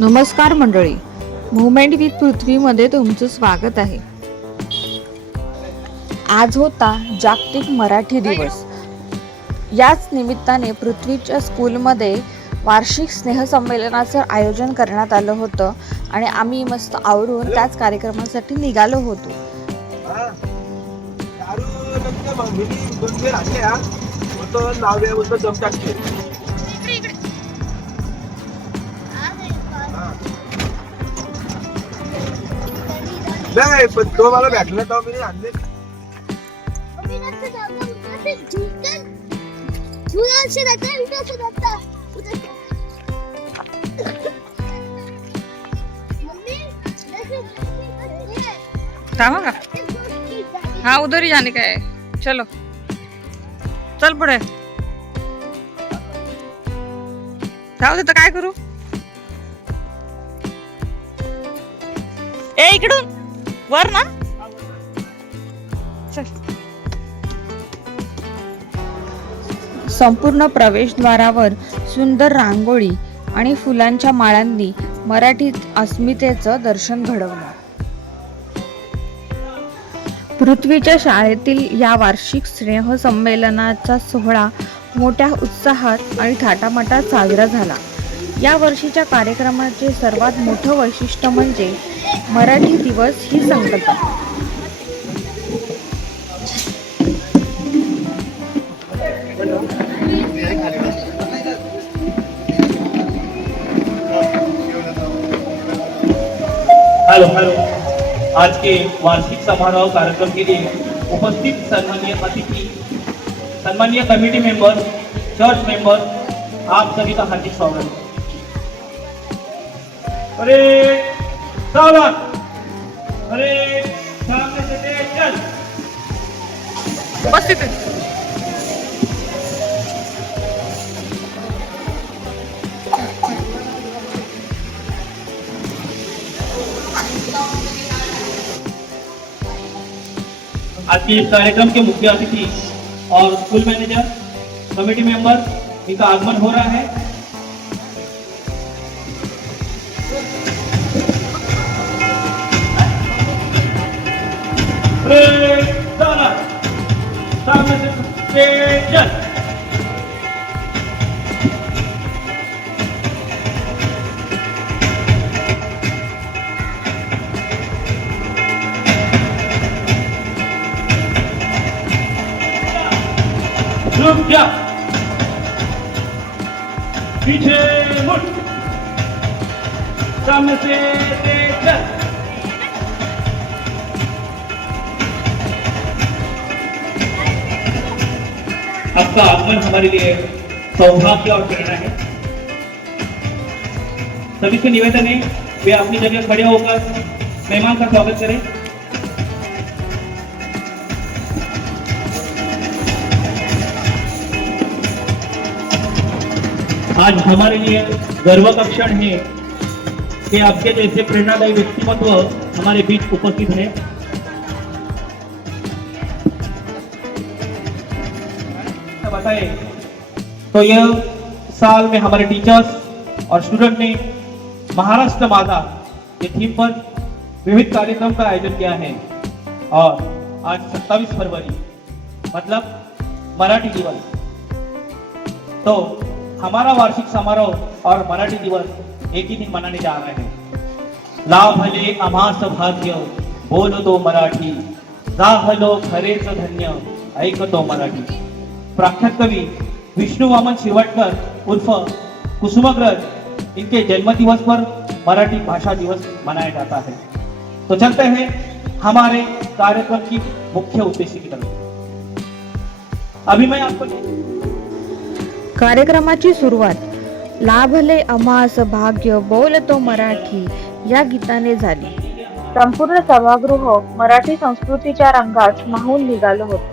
नमस्कार मंडळी, movement with पृथ्वीमध्ये तुमचं स्वागत आहे. आज होता जागतिक मराठी दिवस. याच निमित्ताने पृथ्वीच्या स्कूलमध्ये वार्षिक स्नेहसंमेलनाचं आयोजन करण्यात आलं होतं आणि आम्ही मस्त आवरून त्याच कार्यक्रमासाठी निघालो होतो. नाही पण तो मला भेटला तर मी आणले. थांबा का? हाँ उधर ही जाने का है. चलो चल पुढे. जाऊ दे तर काय करू. ए इकडून वर ना. चल. संपूर्ण प्रवेशद्वारावर सुंदर रांगोळी आणि फुलांच्या माळांनी मराठी अस्मितेचं दर्शन घडवलं. पृथ्वीच्या शाळेतील या वार्षिक स्नेहसंमेलनाचा सोहळा मोठ्या उत्साहात आणि थाटामाटात साजरा झाला. या वर्षीच्या कार्यक्रमाचे सर्वात मोठं वैशिष्ट्य म्हणजे मराठी दिवस ही संकल्पना. हेलो हेलो, आज के वार्षिक समारोह कार्यक्रम के लिए उपस्थित सम्मानीय अतिथि, सम्मानीय कमेटी मेंबर, चर्च मेंबर, आप सभी का हार्दिक स्वागत. अरे सावधान, अरे सामने से चल. बस तिथे. आज के इस कार्यक्रम के मुख्य अतिथि और स्कूल मैनेजर, कमेटी मेंबर, इनका आगमन हो रहा है. सामने से चल. रुक जा, पीछे मुड़, सामने से चल. आपका आगमन हमारे लिए सौभाग्य और प्रेरणा है. सभी से निवेदन है वे अपनी जगह खड़े होकर मेहमान का स्वागत करें. आज हमारे लिए गर्व का क्षण है कि आपके जैसे प्रेरणादायी व्यक्तिमत्व हमारे बीच उपस्थित है. बताए तो यह साल में हमारे टीचर्स और स्टूडेंट ने महाराष्ट्र माता के थीम पर विविध कार्यक्रम का आयोजन किया है और आज 27 फरवरी मतलब मराठी दिवस, तो हमारा वार्षिक समारोह और मराठी दिवस एक ही दिन मनाने जा रहे हैं. लाभले आम्हास भाग्य बोलतो मराठी, जाहलो खरेच धन्य ऐकतो मराठी. प्रख्यात कवि विष्णु वामन शिरवाडकर उर्फ कुसुमाग्रज, इनके जन्मदिवस पर मराठी भाषा दिवस मनाया जाता है. तो चलते हैं हमारे कार्यक्रम की मुख्य उद्देश्य की तरफ. अभी मैं आपको कार्यक्रमाची सुरुवात लाभले आम्हास भाग्य बोलतो मराठी या गीताने झाली. संपूर्ण सभागृह मराठी संस्कृतीच्या रंगात न्हाऊन निघालं होतं.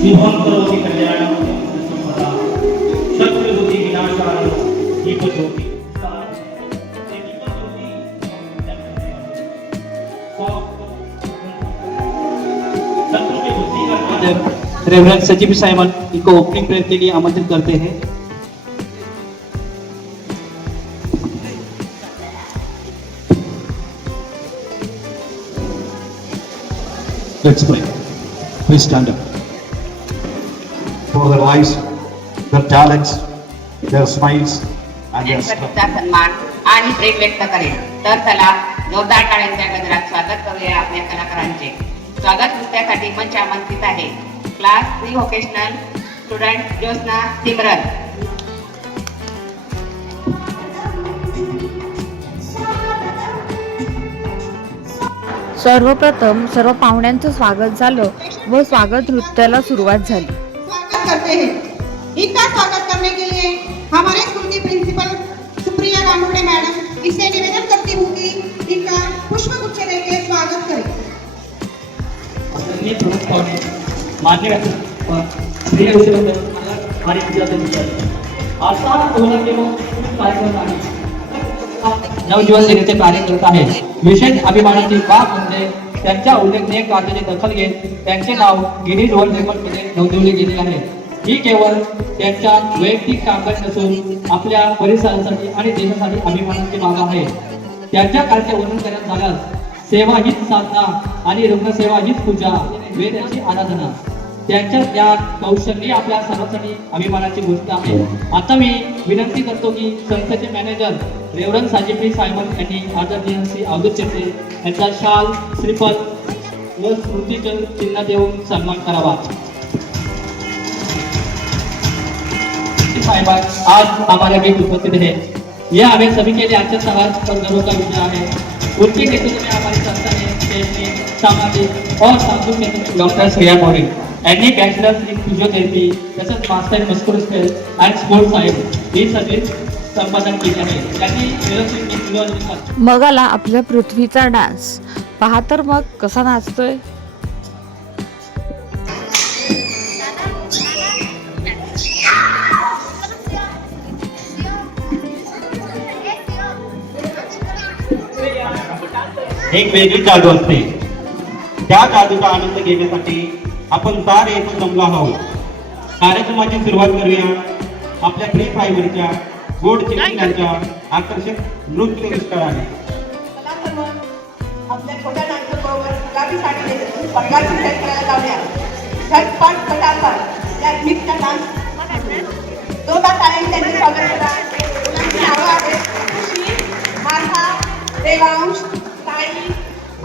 शुभं करोति कल्याणं शत्रुबुद्धि विनाशाय दीपज्योति. शत्रु की बुद्धि का रेवरेंड सचिव साइमन इनको ओपनिंग प्रेयर के लिए आमंत्रित करते हैं. Let's pray. Please stand up. For their lives, their talents, their smiles, and their strength. गणपतीचा सन्मान आणि प्रेम व्यक्त करेल. तर चला जोरदार टाळ्यांच्या गजरात स्वागत करूया आपल्या कलाकारांचे. स्वागत नृत्यासाठी मंच आमंत्रित आहे class 3 vocational student Jyotsna Simran. सर्वप्रथम सर्व पाहुण्यांचं स्वागत झालं व स्वागत नृत्याला सुरुवात झाली. स्वागत करते हैं. इनका स्वागत करने के लिए हमारे स्कूल की प्रिंसिपल सुप्रिया गांगुड़े मैडम इससे निवेदन करती हूँ कि इनका पुष्पगुच्छ देकर स्वागत करें. आदरणीय प्रमुख पाहुणे, मान्यवर प्रिय विषयाबद्दल मला भारी विचारायचं विचार. असा ओलांडलेला कार्यक्रम आहे. नवजीवन सेनेचे कार्य करत आहे. विशेष अभिमानाची बाब म्हणजे त्यांच्या उल्लेखनीय कार्याची दखल घेत त्यांचे नाव गिनीज वर्ल्ड रेकॉर्डमध्ये नोंदवले गेले आहे. ही केवळ त्यांच्या वैयक्तिक कामकाज नसून आपल्या परिसरासाठी आणि देशासाठी अभिमानाची बाब आहे. त्यांच्या कार्याचे वर्णन करण्यात झाल्यास सेवा हीच साधना आणि रुग्णसेवा हीच पूजा, वेदाची आराधना. त्यांच्या त्याग कौशल्य आपल्या सर्वांसाठी अभिमानाची गोष्ट आहे. आता मी विनंती करतो की संस्थेचे मॅनेजर रेव्हरंड साजिबी सायमन यांनी आदरणीय श्री अवधूत शेट्टे यांचा शाल, श्रीफल व स्मृतीचे चिन्ह देऊन सन्मान करावा. साहिबा आज हमारे बीच उपस्थित है. यह हमें सभी के लिए अच्छे समाज पर गर्व का विषय है. उनके नेतृत्व में हमारी संस्था ने शैक्षणिक, सामाजिक और सांस्कृतिक क्षेत्र में डॉक्टर श्रेया मोरे यांनी बॅचलर्स इन फिजिओथेरपी तसंच master in muscular and sports science ही सगळी संपादन केली आहे. त्यांनी व्यवस्थित मग आला आपल्या पृथ्वीचा डान्स. पहा तर मग कसा नाचतोय. एक वेगळी जादू असते. त्या जादूचा आनंद घेण्यासाठी आपण सारे येथे जमलो आहोत. कार्यक्रमाची सुरुवात करूया आपल्या फ्री फायबरच्या गोड चित्रकांच्या आकर्षक नृत्य विष्काराने. आपल्या छोट्या नाटकावर गुलाबी साडी नेसून बंगाली ड्रेस करायला जाऊया. झटपट पटापट या गीतचा डान्स दोघा टाळ्यांनी त्यांचे स्वागत करा. मुलांची नावं आहेत खुशी, माथा, देवांश, साई,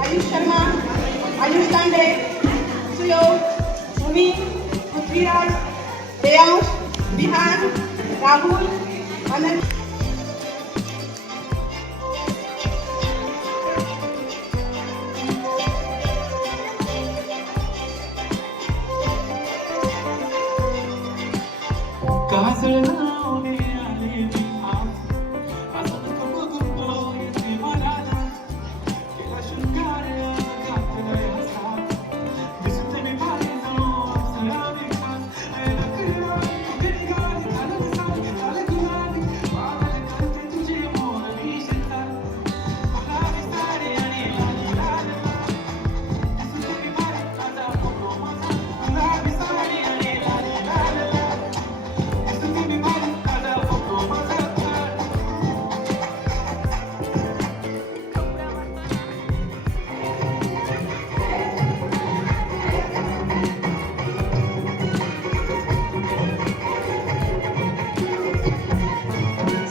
आयुष शर्मा, आयुष लांडे, सुयोग, भूमी, पृथ्वीराज, देयांश, विहान, राहुल, आनंद.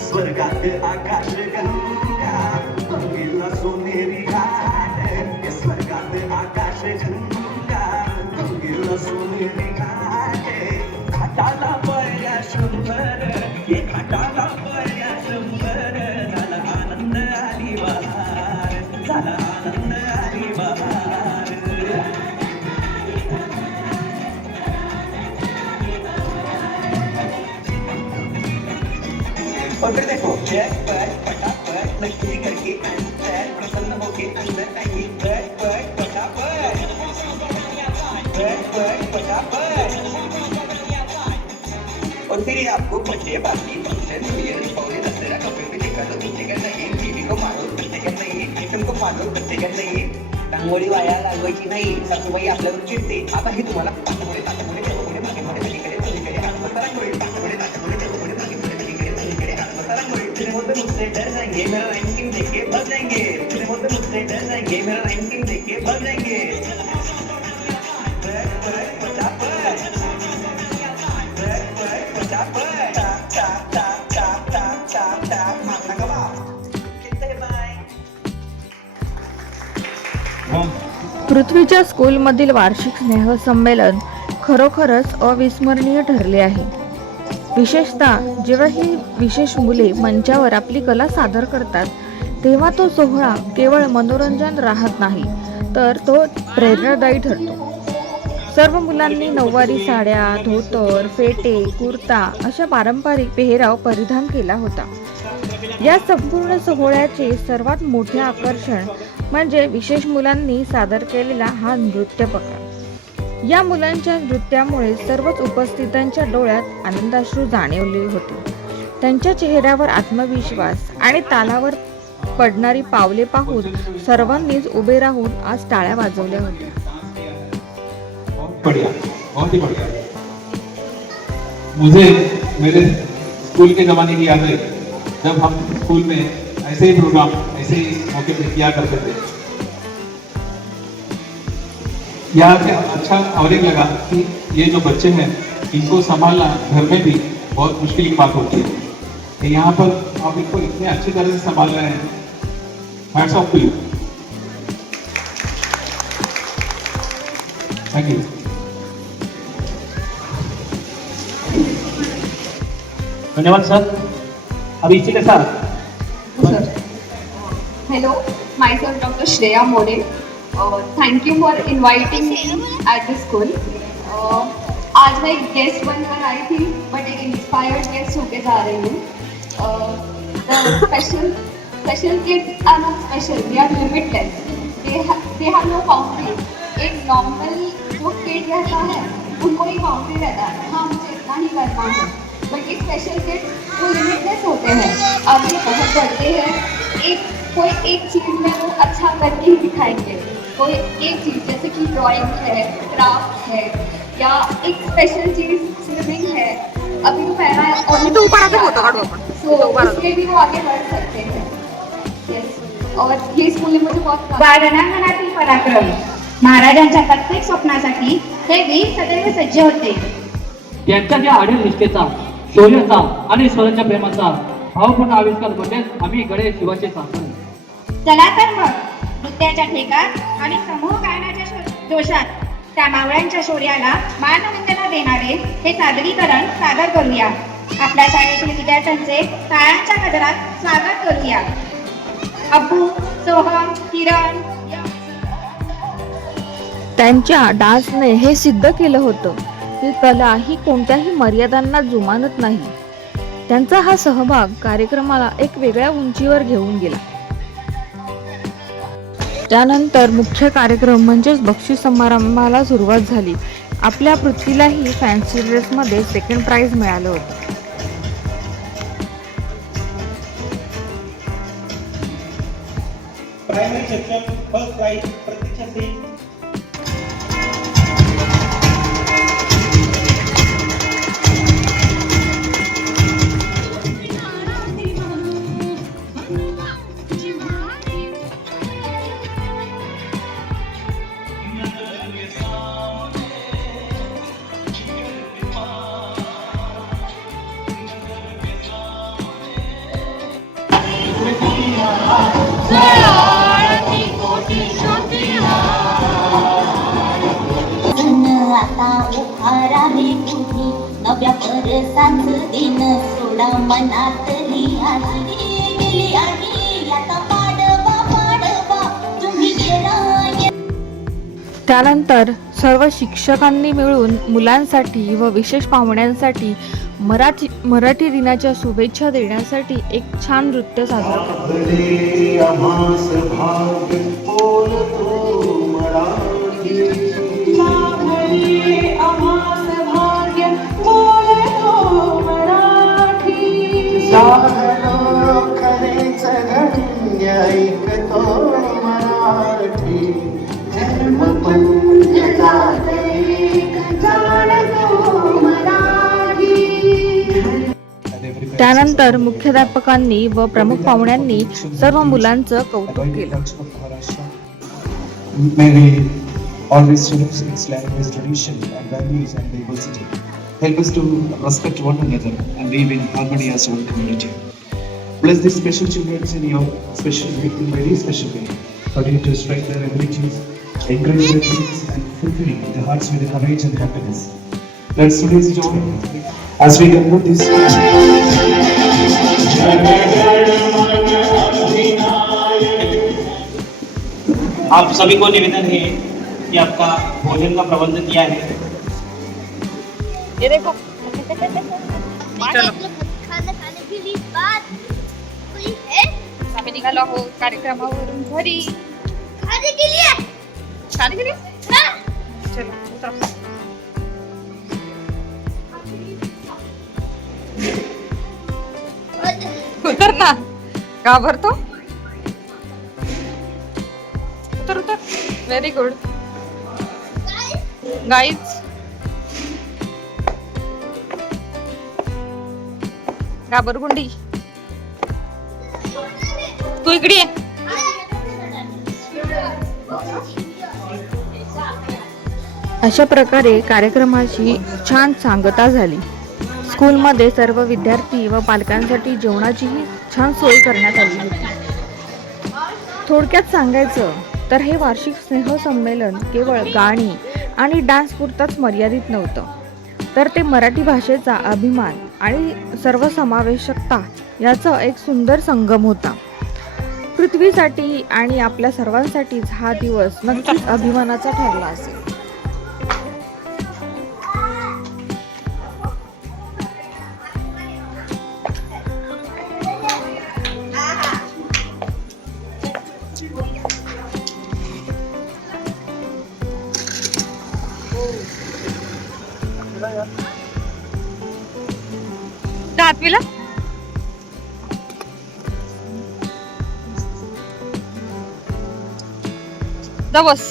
स्वर्गात आकाश गंगा गंगेला सोनेरी घाट. स्वर्गात आकाश गंगा गंगेला सोनेरी घाट. घाटाला पळ्या शंभर, ये घाटाला पळ्या शंभर. झाला आनंद आली बहार, झाला आनंद आली बहार. और फिर देखो झटपट फटाफट मस्ती करके अंदर प्रसन्न होके अंदर आइए. झटपट फटाफट, झटपट फटाफट. और फिर ये आपको birthday party function new year Deepavali Dasara कपड़े पे देखा तो बच्चे का नहीं, टीवी को मारो बच्चे का नहीं, आयटम को मारो बच्चे का नहीं. रांगोळी वाया लागवायची नाही. सासूबाई आपल्यावर चिडते. आता हे तुम्हाला पाठपुढे ताटपुढे तेवढे मागे पुढे पलीकडे पलीकडे हात रांगोळी पाठपुढे ताटपुढे तेवढे मागे पुढे पलीकडे पलीकडे हात रांगोळी. तुझे होते मुझसे डर जाएंगे, मेरा रैंकिंग देख के भग जाएंगे. तुझे होते मुझसे डर जाएंगे, मेरा रैंकिंग देख के भग जाएंगे. पृथ्वीच्या स्कूलमधील वार्षिक स्नेहसंमेलन खरोखरच अविस्मरणीय ठरले आहे. विशेषतः जेव्हा ही विशेष मुले मंचावर आपली कला सादर करतात तेव्हा तो सोहळा केवळ मनोरंजन राहत नाही तर तो प्रेरणादायी ठरतो. सर्व मुलांनी नऊवारी साड्या, धोतर, फेटे, कुर्ता अशा पारंपरिक पेहराव परिधान केला होता. या संपूर्ण सोहळ्याचे सर्वात मोठे आकर्षण म्हणजे विशेष मुलांनी सादर केलेला हा नृत्य प्रकार. या मुलांच्या नृत्यामुळे सर्वच उपस्थितांच्या डोळ्यात आनंदाश्रू जाणवले होते. त्यांच्या चेहऱ्यावर आत्मविश्वास आणि तालावर पडणारी पावले पाहून सर्वांनीच उभे राहून आज टाळ्या वाजवल्या होत्या. बढ़िया, बहुत ही बढ़िया. मुझे मेरे स्कूल के जमाने की याद है जब हम स्कूल में ऐसे ही प्रोग्राम ऐसे ही मौके पे किया करते थे. यहाँ पे अच्छा और एक लगा कि ये जो बच्चे हैं इनको संभालना घर में भी बहुत मुश्किल की बात होती है. कि यहाँ पर आप इनको इतने अच्छी तरह से संभाल रहे हैं. Hats off to you. Thank you. धन्यवाद सर. अब इसी के साथ Hello, myself Dr. Shreya More. Thank you for inviting me at the school. आज मैं एक गेस्ट बनकर आई थी, बट एक इंस्पायर्ड गेस्ट होके जा रही हूँ. Special kids are not special, they are limitless. They have no boundary. एक नॉर्मल जो किड रहता है उनको ही बाउंड्री रहता है, हाँ मुझे इतना ही करना है. बट ये स्पेशल किड्स वो लिमिटलेस होते हैं. अब ये बहुत बढ़ते हैं. कोई एक चीज़ में वो अच्छा करके ही दिखाएंगे. कोई एक चीज़ जैसे कि ड्राइंग है, क्राफ्ट है, या एक स्पेशल चीज़ स्विमिंग है. अभी तो पहला सो उसके भी वो आगे बढ़ सकते हैं. यस, और ये स्कूल ने मुझे बहुत बाळरणांगणातील पराक्रम महाराजांच्या प्रत्येक स्वप्नासाठी हे वीर सदैव सज्ज होते. त्यांच्या ज्या आढळ निष्ठेचा, शौर्याचा आणि स्वराज्य प्रेमाचा भावपूर्ण आविष्कार म्हणजेच आम्ही गडे शिवाचे सासरे. चला तर मग नृत्याच्या ठेक्यात आणि समूह गायनाच्या जोशात त्या मावळ्यांच्या शौर्याला मानवंदना देणारे हे सादरीकरण सादर करूया. आपल्या शाळेतील विद्यार्थ्यांचे टाळ्यांच्या गजरात स्वागत करूया. अब्बू, सोहम, किरण त्यांच्या डान्सने हे सिद्ध केलं होतं की कला ही कोणत्याही मर्यादांना जुमानत नाही. त्यांचा हा सहभाग कार्यक्रमाला एक वेगळ्या उंचीवर घेऊन गेला. त्यानंतर मुख्य कार्यक्रम म्हणजेच बक्षीस समारंभाला सुरुवात झाली. आपल्या पृथ्वीलाही फॅन्सी ड्रेसमध्ये सेकंड प्राइज मिळालं होतं. प्राइमरी सेक्शन फर्स्ट प्राइज प्रतीक्षा सिंह. आता उभारा रे तुम्ही नव्या परसाच दिन सोडा मनातली आली गेली आली आता पाडवा तुम्ही गेला. त्यानंतर सर्व शिक्षकांनी मिळून मुलांसाठी व विशेष पाहुण्यांसाठी मराठी दिनाच्या शुभेच्छा देण्यासाठी एक छान नृत्य सादर केलं. त्यानंतर मुख्याध्यापकांनी व प्रमुख पाहुण्यांनी सर्व मुलांचं कौतुक केलं. All these students its language, tradition and values and diversity help us to respect one another and live in harmony as one community. Bless these special children in your special, very special way. Continue to strengthen their abilities encourage their dreams and fulfill their hearts with the courage and happiness. Let's today's joy as we conclude this. आप सभी को निवेदन है कि आपका भोजन का प्रबंध किया है। ये देखो चलो आम्ही निघालो आहोत कार्यक्रमावरून घरी खाने के लिए चलो उतरा. उतर ना घाबरतो उतर उतर व्हेरी गुड गाईज घाबरगुंडी तू इकडे ये. अशा प्रकारे कार्यक्रमाची छान सांगता झाली. स्कूलमध्ये सर्व विद्यार्थी व पालकांसाठी जेवणाचीही छान सोय करण्यात आली होती. थोडक्यात सांगायचं तर हे वार्षिक स्नेहसंमेलन केवळ गाणी आणि डान्स पुरताच मर्यादित नव्हतं, तर ते मराठी भाषेचा अभिमान आणि सर्वसमावेशकता याचा एक सुंदर संगम होता. पृथ्वीसाठी आणि आपल्या सर्वांसाठीच हा दिवस नक्कीच अभिमानाचा ठरला असेल. दातवीला जा बस.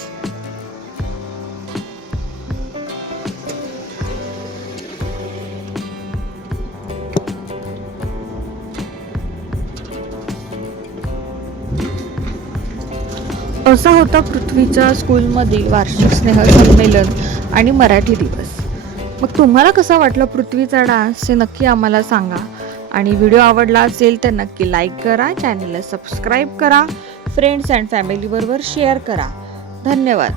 असा होता पृथ्वीच्या स्कूलमधील वार्षिक स्नेहसंमेलन आणि मराठी दिवस. मग तुम्हाला कसा वाटला पृथ्वीचा डान्स हे नक्की आम्हाला सांगा. आणि व्हिडिओ आवडला असेल तर नक्की लाईक करा, चॅनलला सबस्क्राईब करा, फ्रेंड्स अँड फॅमिलीबरोबर शेअर करा. धन्यवाद.